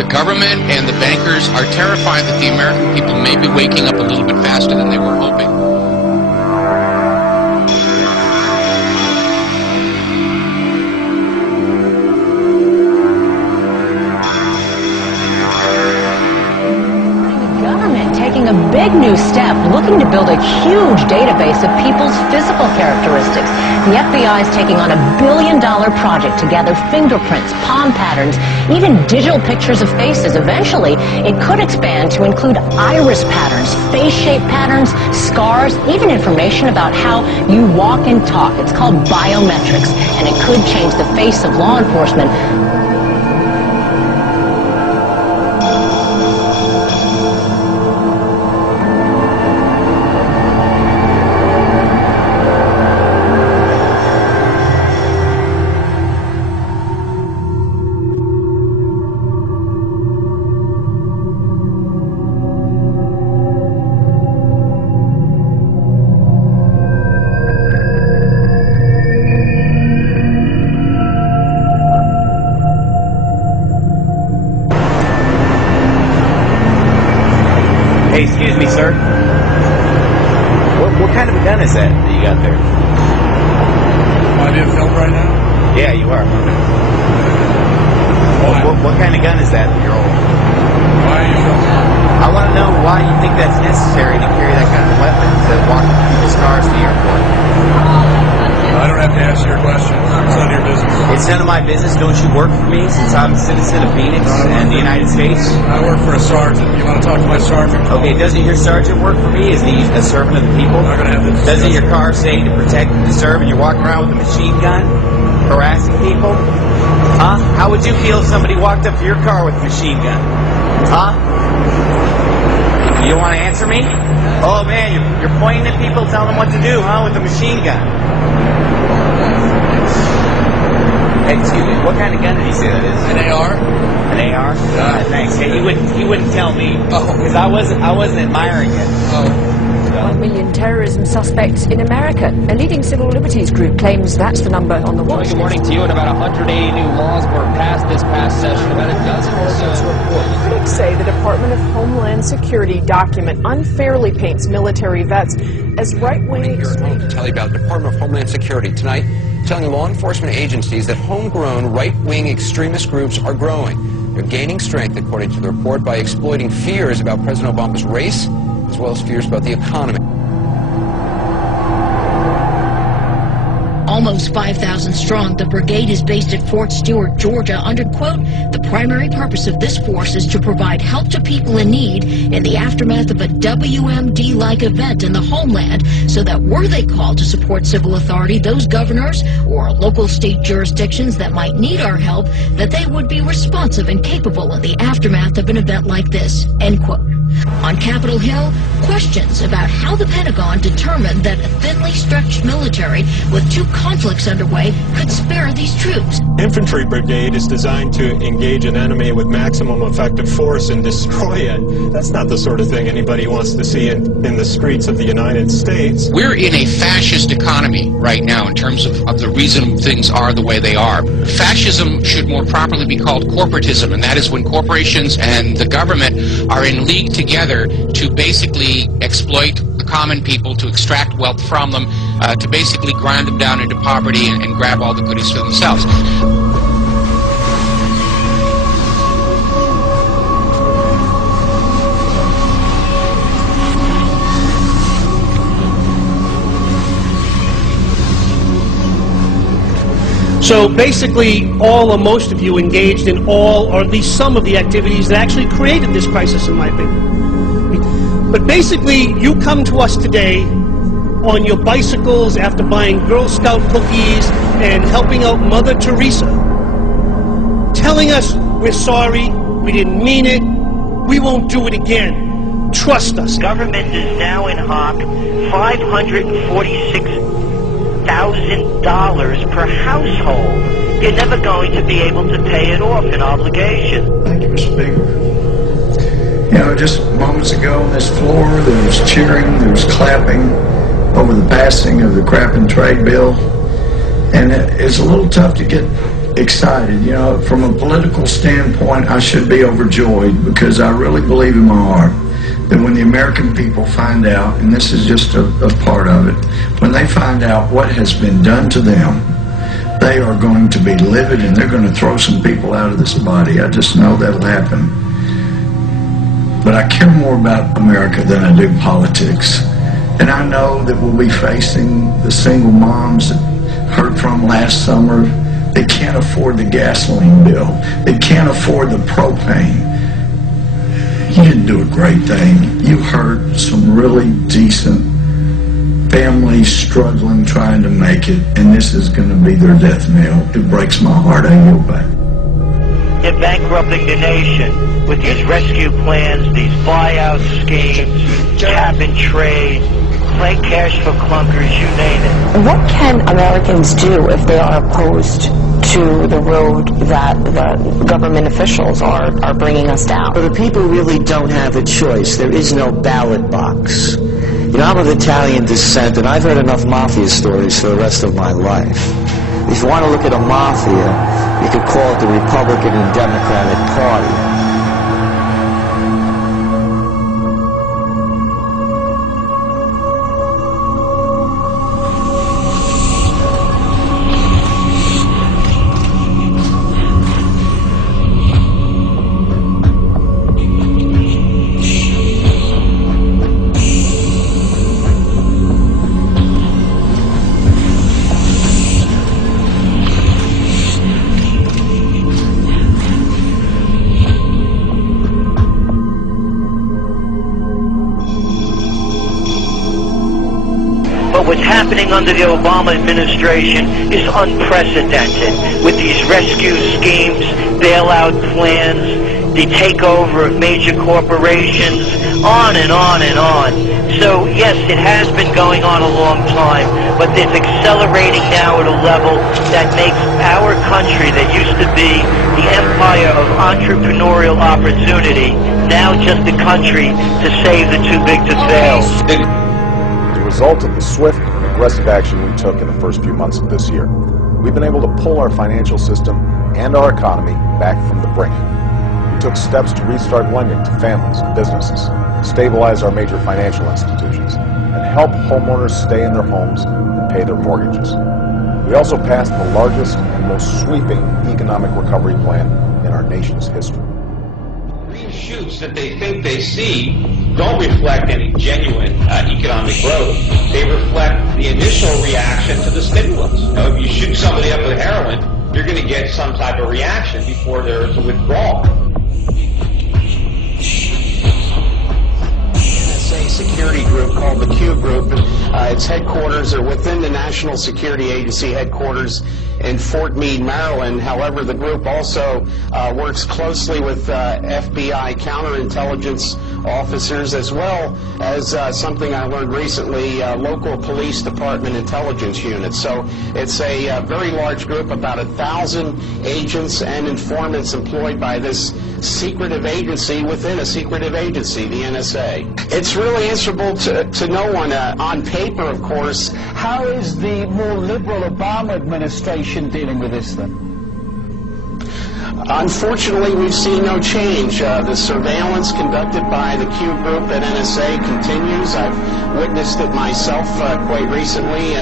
The government and the bankers are terrified that the American people may be waking up a little bit faster than they were hoping. A big new step, looking to build a huge database of people's physical characteristics. The FBI is taking on $1 billion project to gather fingerprints, palm patterns, even digital pictures of faces. Eventually, it could expand to include iris patterns, face shape patterns, scars, even information about how you walk and talk. It's called biometrics, and it could change the face of law enforcement. Hey, excuse me, sir. What kind of a gun is that you got there? Am I being filmed right now? Yeah, you are. What kind of gun is that you're holding? Why are you filming? I want to know why you think that's necessary to carry that kind of weapon to walk people's cars to the airport. I don't have to answer your question. It's none of your business. It's none of my business. Don't you work for me since I'm a citizen of Phoenix and the United States? I work for a sergeant. You want to talk to my sergeant? Okay, doesn't your sergeant work for me? Is he a servant of the people? I'm not going to have this. Doesn't your car say to protect and to serve, and you're walking around with a machine gun, harassing people? Huh? How would you feel if somebody walked up to your car with a machine gun? Huh? You don't want to answer me? Oh man, you're pointing at people, telling them what to do, huh? With a machine gun. Hey, excuse me. What kind of gun did he say that is? An AR? An AR? Thanks. Hey, he wouldn't tell me because I wasn't admiring it. Oh. 1 million terrorism suspects in America. A leading civil liberties group claims that's the number on the watch. Good morning to you. And about 180 new laws were passed this past session. About a dozen or so. Critics say the Department of Homeland Security document unfairly paints military vets as right-wing extremists. To tell you about the Department of Homeland Security tonight, telling law enforcement agencies that homegrown right-wing extremist groups are growing. They're gaining strength, according to the report, by exploiting fears about President Obama's race, as well as fears about the economy. Almost 5,000 strong, the brigade is based at Fort Stewart, Georgia, under, quote, the primary purpose of this force is to provide help to people in need in the aftermath of a WMD-like event in the homeland, so that were they called to support civil authority, those governors or local state jurisdictions that might need our help, that they would be responsive and capable in the aftermath of an event like this, end quote. On Capitol Hill, questions about how the Pentagon determined that a thinly stretched military with two conflicts underway could spare these troops. Infantry brigade is designed to engage an enemy with maximum effective force and destroy it. That's not the sort of thing anybody wants to see in the streets of the United States. We're in a fascist economy right now in terms of the reason things are the way they are. Fascism should more properly be called corporatism, and that is when corporations and the government are in league together to basically exploit the common people, to extract wealth from them, to basically grind them down into poverty and grab all the goodies for themselves. So basically, all or most of you engaged in all or at least some of the activities that actually created this crisis, in my opinion. But basically, you come to us today on your bicycles after buying Girl Scout cookies and helping out Mother Teresa, telling us we're sorry, we didn't mean it, we won't do it again. Trust us. Government is now in hock $546,000 per household. You're never going to be able to pay it off in obligation. Thank you, Mr. Speaker. You know, just moments ago on this floor, there was cheering, there was clapping over the passing of the crap and trade bill. And it's a little tough to get excited. You know, from a political standpoint, I should be overjoyed because I really believe in my heart that when the American people find out, and this is just a part of it, when they find out what has been done to them, they are going to be livid and they're going to throw some people out of this body. I just know that'll happen. But I care more about America than I do politics. And I know that we'll be facing the single moms that heard from last summer. They can't afford the gasoline bill. They can't afford the propane. You didn't do a great thing. You hurt some really decent families struggling, trying to make it, and this is going to be their death knell. It breaks my heart. I yield back. They're bankrupting the nation with these rescue plans, these buyout schemes, cap and trade, play cash for clunkers, you name it. What can Americans do if they are opposed to the road that the government officials are bringing us down? Well, the people really don't have a choice. There is no ballot box. You know, I'm of Italian descent, and I've heard enough mafia stories for the rest of my life. If you want to look at a mafia, you could call it the Republican and Democratic Party. What's happening under the Obama administration is unprecedented, with these rescue schemes, bailout plans, the takeover of major corporations, on and on and on. So yes, it has been going on a long time, but it's accelerating now at a level that makes our country that used to be the empire of entrepreneurial opportunity now just a country to save the too big to fail. As a result of the swift and aggressive action we took in the first few months of this year, we've been able to pull our financial system and our economy back from the brink. We took steps to restart lending to families and businesses, stabilize our major financial institutions, and help homeowners stay in their homes and pay their mortgages. We also passed the largest and most sweeping economic recovery plan in our nation's history. Green shoots that they think they see don't reflect any genuine economic growth. They reflect the initial reaction to the stimulus. You know, if you shoot somebody up with heroin, you're going to get some type of reaction before there's a withdrawal. Security group called the Q Group. Its headquarters are within the National Security Agency headquarters in Fort Meade, Maryland. However, the group also works closely with FBI counterintelligence officers, as well as something I learned recently, local police department intelligence units. So it's a very large group, about 1,000 agents and informants employed by this secretive agency within a secretive agency, the NSA. It's really answerable to no one on paper, of course. How is the more liberal Obama administration dealing with this then? Unfortunately, we've seen no change. The surveillance conducted by the Q Group at NSA continues. I've witnessed it myself quite recently.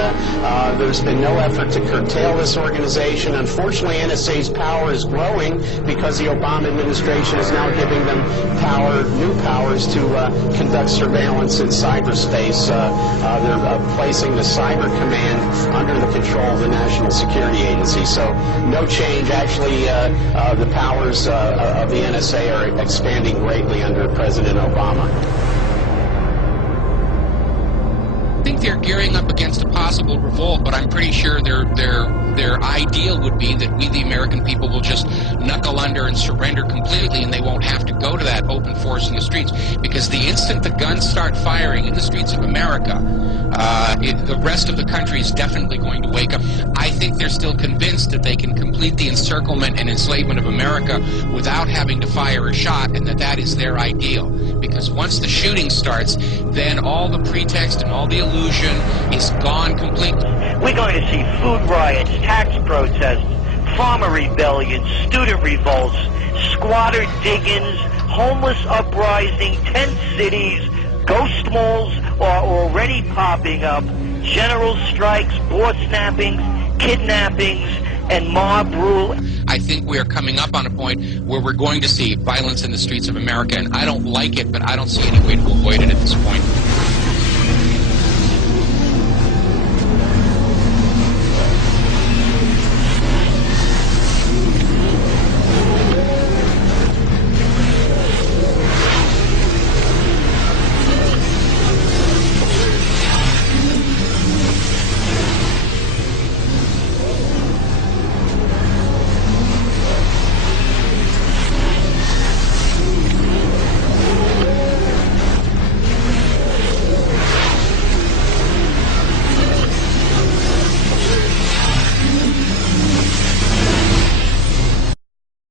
There's been no effort to curtail this organization. Unfortunately, NSA's power is growing because the Obama administration is now giving them new powers to conduct surveillance in cyberspace. They're placing the Cyber Command under the control of the National Security Agency. So no change. Actually, the powers of the NSA are expanding greatly under President Obama. I think they're gearing up against a possible revolt, but I'm pretty sure their ideal would be that we, the American people, will just knuckle under and surrender completely, and they won't have to go to that open force in the streets. Because the instant the guns start firing in the streets of America, the rest of the country is definitely going to wake up. I think they're still convinced that they can complete the encirclement and enslavement of America without having to fire a shot, and that is their ideal. Because once the shooting starts, then all the pretext and all the illusion is gone completely. We're going to see food riots, tax protests, farmer rebellions, student revolts, squatter dig-ins, homeless uprising, tent cities, ghost malls are already popping up, general strikes, board snappings, kidnappings, and mob rule. I think we are coming up on a point where we're going to see violence in the streets of America, and I don't like it, but I don't see any way to avoid it at this point.